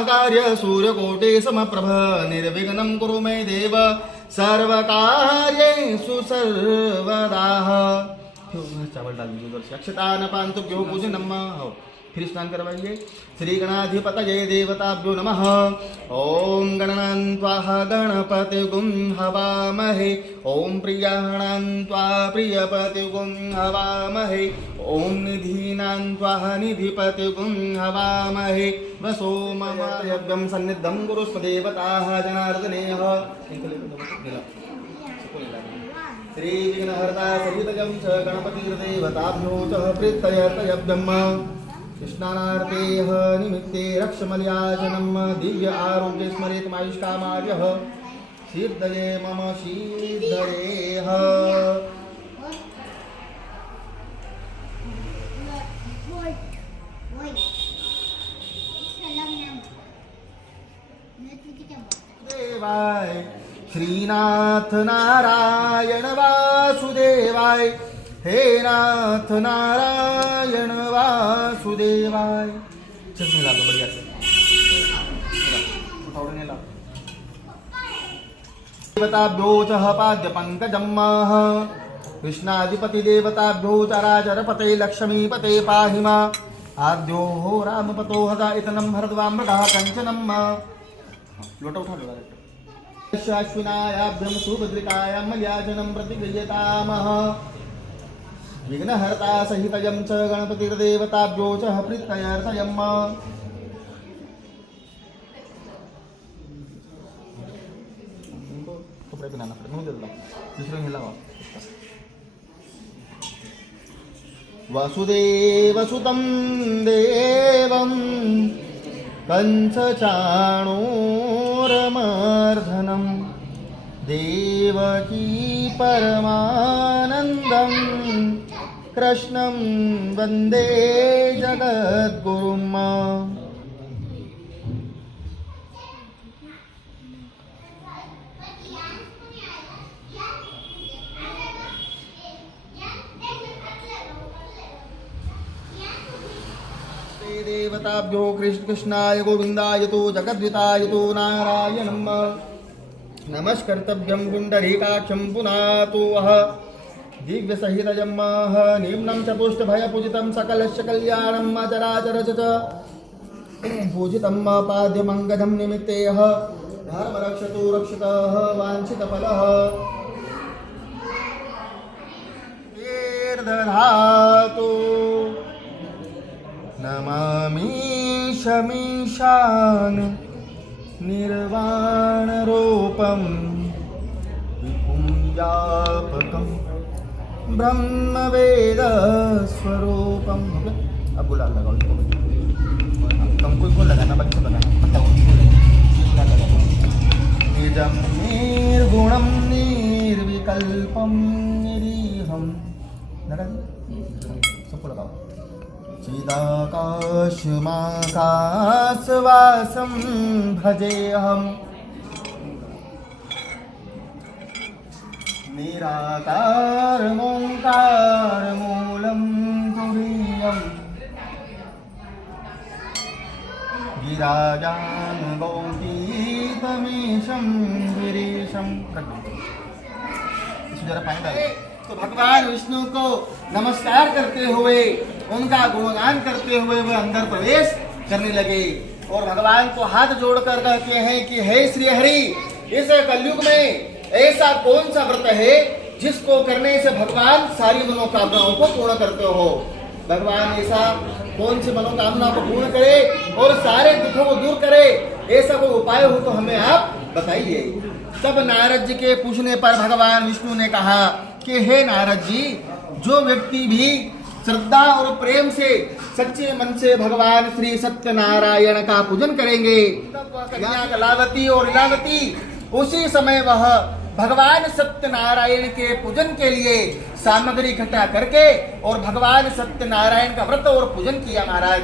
महाकार्य सूर्यकोटि समप्रभ निर्विघ्नं कुरु मे देव सर्वकार्येषु सर्वदा। चावल डाल दीजिए उधर से। अक्षतान पान्तुभ्यो पूजनम। फिर स्नान करवाइए। श्री गणाधिपतये देवताभ्यो नमः। ओम गणनान्त्वा गणपतिगुं हवामहे। ओम प्रियाणान्त्वा प्रियपतिगुं हवामहे। ओम निधीनान्त्वा निधिपतिगुं हवामहे। वसो मम यज्ञं सन्निधं कुरुष्व देवताः जनार्दनेः। श्री विघ्नहर्ता सहितजं च गणपतिर्देवताभ्यो च प्रीत्यर्थयज्ञम्। कृष्णानार्तेः निमित्ते रक्षमल्याजनं दिव्य आरोग्य स्मरेत मायुष्कामार्यः। सिद्धये मम सिद्धयेः। देवाय श्रीनाथ नारायण वासुदेवाय। हे नाथ नारायण वासुदेवाय। चलने ला दो बढ़िया से। उठाओ ला। देवताभ्यो च पाद्य पंकजम्। कृष्णाधिपति देवताभ्यो चराचरपते लक्ष्मीपते पाहि मा। आद्यो रामपतो हदा इतनं भरद्वां मृगः कंचनम्। लोटा उठा लो। अश्विनायाभ्यं सुभद्रिकायां मल्याचनं प्रतिगृह्यतामः। विघ्नहर्ता सहितयं च गणपतिर्देवताभ्यो च प्रीत्यर्थयम्। कपड़े बनाना पड़ेगा। मुझे दे दो। दूसरे हिलाओ। वसुदेवसुतं देवं कंसचाणूरमर्दनं देवकी परमानन्दं कृष्णं वन्दे जगद्गुरुम्। देवताभ्यो कृष्णाय गोविंदाय तो जगद्विताय तो नारायणम् नमस्कर्तव्यं पुण्डरीकाक्षं पुनातो दिव्य सहितजं निम्नं चतुष्टभयपूजितं सकलस्य कल्याणं चराचर च पूजितं पाद्यमङ्गजं निमित्तेः धर्मरक्षतो रक्षितः वाञ्छितफलः दधातु। नमामि शमीशान निर्वाणरूपं विपुञ्जापकं ब्रह्मवेदस्वरूपं। अब गुलाल लगाओ। तुमको इसको लगाना बाकी सब लगाना। निजं निर्गुणं निर्विकल्पं निरीहं। सबको लगाओ। चिदाकाशमाकाशवासं भजेऽहम् निराकारमोङ्कारमूलं तुरीयम् गिराजानुगौतीतमीशं गिरीशं। जरा पानी डालो। तो भगवान विष्णु को नमस्कार करते हुए उनका गुणगान करते हुए वह अंदर प्रवेश करने लगे और भगवान को हाथ जोड़कर कहते हैं कि हे श्री हरि, इस कलयुग में ऐसा कौन सा व्रत है जिसको करने से भगवान सारी मनोकामनाओं को पूर्ण करते हो। भगवान ऐसा कौन सी मनोकामना को पूर्ण करे और सारे दुखों को दूर करे, ऐसा कोई उपाय हो तो हमें आप बताइए। तब नारद जी के पूछने पर भगवान विष्णु ने कहा कि हे नारद जी, जो व्यक्ति भी श्रद्धा और प्रेम से सच्चे मन से भगवान श्री सत्यनारायण का पूजन करेंगे, कन्या कलावती और लीलावती उसी समय वह भगवान सत्यनारायण के पूजन के लिए सामग्री इकट्ठा करके और भगवान सत्यनारायण का व्रत और पूजन किया महाराज।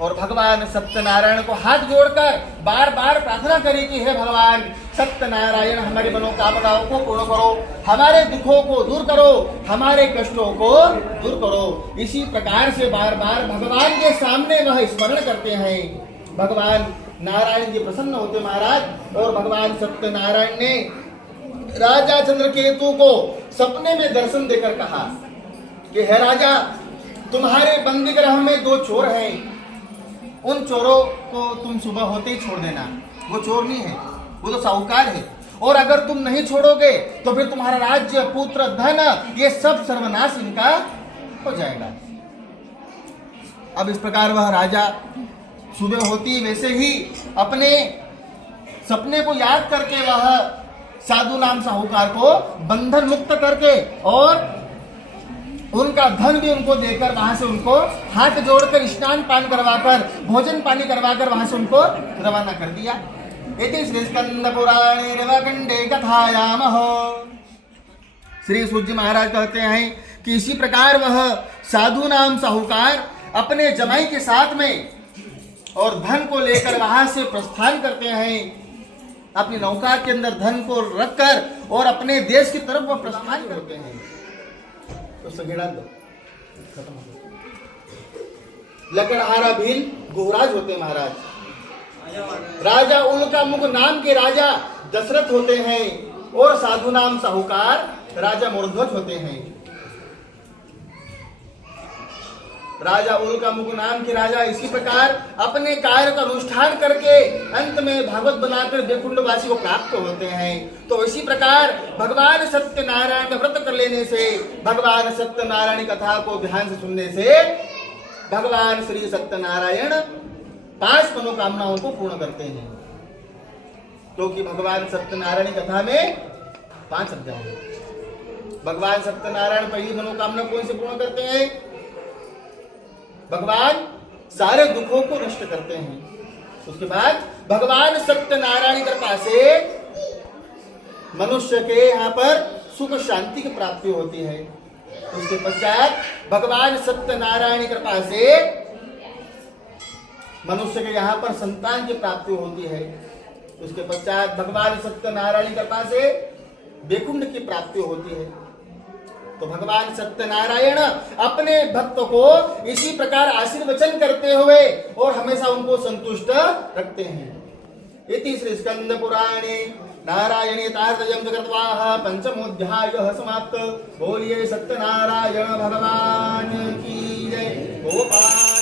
और भगवान सत्यनारायण को हाथ जोड़कर बार बार प्रार्थना करी कि हे भगवान सत्यनारायण, हमारी मनोकामनाओं को पूर्ण करो, हमारे दुखों को दूर करो, हमारे कष्टों को दूर करो। इसी प्रकार से बार बार भगवान के सामने वह स्मरण करते हैं। भगवान नारायण जी प्रसन्न होते महाराज। और भगवान सत्यनारायण ने राजा चंद्रकेतु को सपने में दर्शन देकर कहा कि हे राजा, तुम्हारे बंदी ग्रह में 2 चोर हैं, उन चोरों को तुम सुबह होते ही छोड़ देना। वो चोर नहीं है, वो तो साहूकार है, और अगर तुम नहीं छोड़ोगे तो फिर तुम्हारा राज्य, पुत्र, धन, ये सब सर्वनाश इनका हो जाएगा। अब इस प्रकार वह राजा सुबह होती वैसे ही अपने सपने को याद करके वह साधु नाम साहूकार को बंधन मुक्त करके और उनका धन भी उनको देकर वहां से उनको हाथ जोड़कर स्नान पान करवाकर भोजन पानी करवाकर वहां से उनको रवाना कर दिया। इति श्री स्कंद पुराणे रेवाखंडे कथायामः। श्री सूत जी महाराज कहते हैं कि इसी प्रकार वह साधु नाम साहूकार अपने जमाई के साथ में और धन को लेकर वहां से प्रस्थान करते हैं। अपनी नौका के अंदर धन को रखकर और अपने देश की तरफ वह प्रस्थान करते हैं। तो सगेड़ा दो खत्म हो गया। लकड़हारा भील गुहराज होते महाराज। राजा उल्का मुख नाम के राजा दशरथ होते हैं और साधु नाम साहूकार राजा मूर्ध्वज होते हैं। राजा उल्का मुख नाम के राजा इसी प्रकार अपने कार्य का अनुष्ठान करके अंत में भागवत बनाकर वैकुंठवासी को प्राप्त होते हैं। तो इसी प्रकार भगवान सत्यनारायण का व्रत कर लेने से, भगवान सत्यनारायण कथा को ध्यान से सुनने से भगवान श्री सत्यनारायण 5 मनोकामनाओं को पूर्ण करते हैं। क्योंकि भगवान सत्यनारायण कथा में 5 अध्याय हैं। भगवान सत्यनारायण पहली मनोकामना कौन से पूर्ण करते हैं? भगवान सारे दुखों को नष्ट करते हैं। उसके बाद भगवान सत्यनारायण कृपा से मनुष्य के यहाँ पर सुख शांति की प्राप्ति होती है। उसके पश्चात भगवान सत्यनारायण कृपा से मनुष्य के यहाँ पर संतान की प्राप्ति होती है। उसके पश्चात भगवान सत्यनारायण कृपा से वैकुंठ की प्राप्ति होती है। तो भगवान सत्यनारायण अपने भक्त को इसी प्रकार आशीर्वचन करते हुए और हमेशा उनको संतुष्ट रखते हैं। इति श्री स्कंद पुराणे नारायणी तार्तजम जगत्वाह पंचमोध्यायः समाप्त। बोलिए सत्यनारायण भगवान की जय। गोपाल।